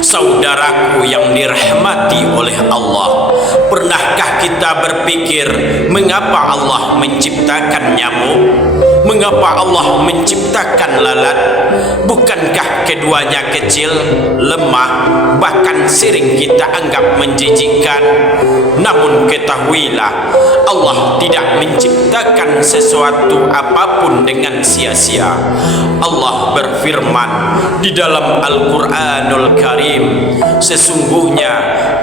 Saudaraku yang dirahmati oleh Allah, pernahkah kita berpikir mengapa Allah menciptakan nyamuk? Mengapa Allah menciptakan lalat? Bukankah keduanya kecil, lemah, bahkan sering kita anggap menjijikkan? Namun ketahuilah, Allah tidak menciptakan sesuatu apapun dengan sia-sia. Allah berfirman di dalam Al-Quranul Karim, sesungguhnya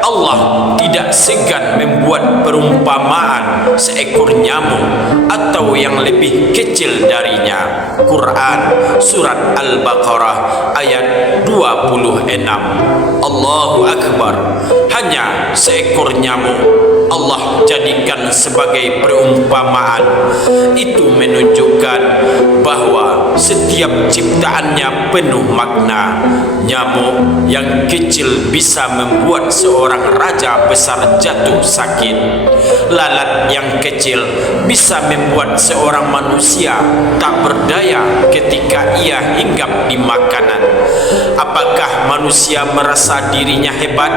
Allah tidak segan membuat perumpamaan seekor nyamuk atau yang lebih kecil darinya. Quran surat Al-Baqarah ayat 26. Allahu Akbar. Hanya seekor nyamuk Allah jadikan sebagai perumpamaan. Itu menunjukkan bahwa setiap ciptaannya penuh makna. Nyamuk yang kecil bisa membuat seorang raja besar jatuh sakit. Lalat yang kecil bisa membuat seorang manusia tak berdaya ketika ia hinggap di makanan. Apakah manusia merasa dirinya hebat,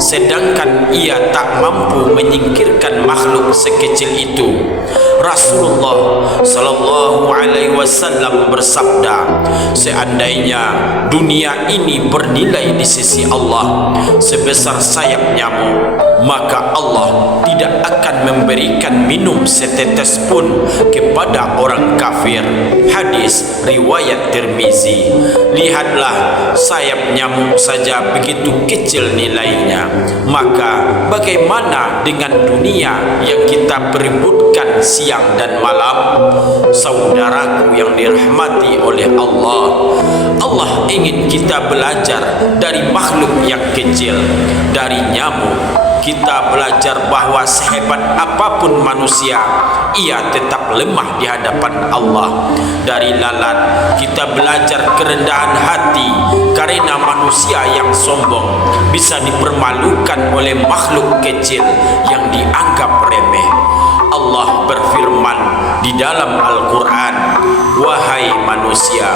sedangkan ia tak mampu menyingkirkan makhluk sekecil itu? Rasulullah sallallahu alaihi wasallam bersabda, seandainya dunia ini bernilai di sisi Allah sebesar sayap nyamuk, maka Allah tidak akan memberikan minum setetes pun kepada orang kafir. Hadis riwayat Tirmizi. Lihatlah, sayap nyamuk saja begitu kecil nilainya, maka bagaimana dengan dunia yang kita perebutkan siang dan malam? Saudaraku yang dirahmati oleh Allah, Allah ingin kita belajar dari makhluk yang kecil, dari nyamuk. Kita belajar bahwa sehebat apapun manusia, ia tetap lemah di hadapan Allah. Dari lalat kita belajar kerendahan hati, karena manusia yang sombong bisa dipermalukan oleh makhluk kecil yang dianggap remeh. Allah berfirman di dalam Al-Quran, wahai manusia,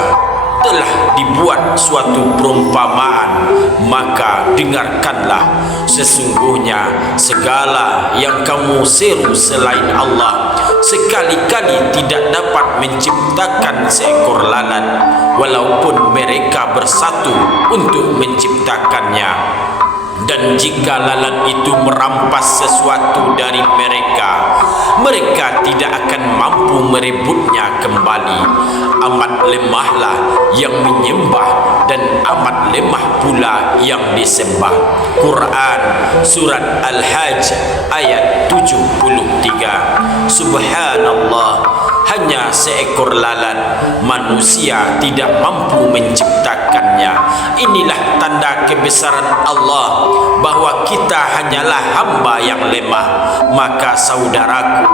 telah dibuat suatu perumpamaan, maka dengarkanlah. Sesungguhnya segala yang kamu seru selain Allah sekali-kali tidak dapat menciptakan seekor lalat, walaupun mereka bersatu untuk menciptakannya. Dan jika lalat itu merampas sesuatu dari mereka, mereka tidak akan mampu merebutnya kembali. Amat lemahlah yang menyembah dan amat lemah pula yang disembah. Quran surat Al-Hajj ayat 73. Subhanallah, hanya seekor lalat manusia tidak mampu menciptakannya. Inilah tanda kebesaran Allah bahwa kita hanyalah hamba yang lemah. Maka saudaraku,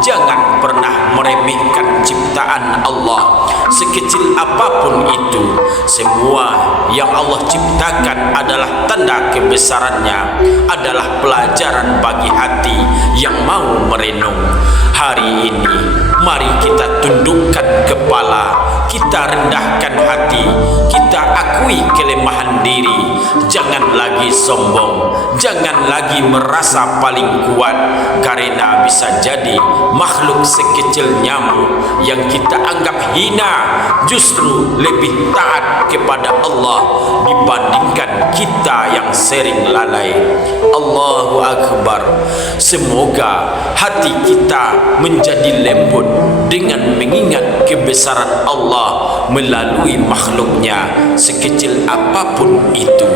jangan pernah meremehkan ciptaan Allah sekecil apapun itu. Semua yang Allah ciptakan adalah tanda kebesarannya, adalah pelajaran bagi hati yang mau merenung. Hari ini mari kita tundukkan kepala, kita rendahkan hati, kita akui kelemahan diri. Jangan lagi sombong, jangan lagi merasa paling kuat, karena bisa jadi makhluk sekecil nyamuk yang kita anggap hina justru lebih taat kepada Allah dibandingkan kita yang sering lalai. Allahu Akbar. Semoga hati kita menjadi lembut dengan mengingat kebesaran Allah melalui makhluknya sekecil apapun itu.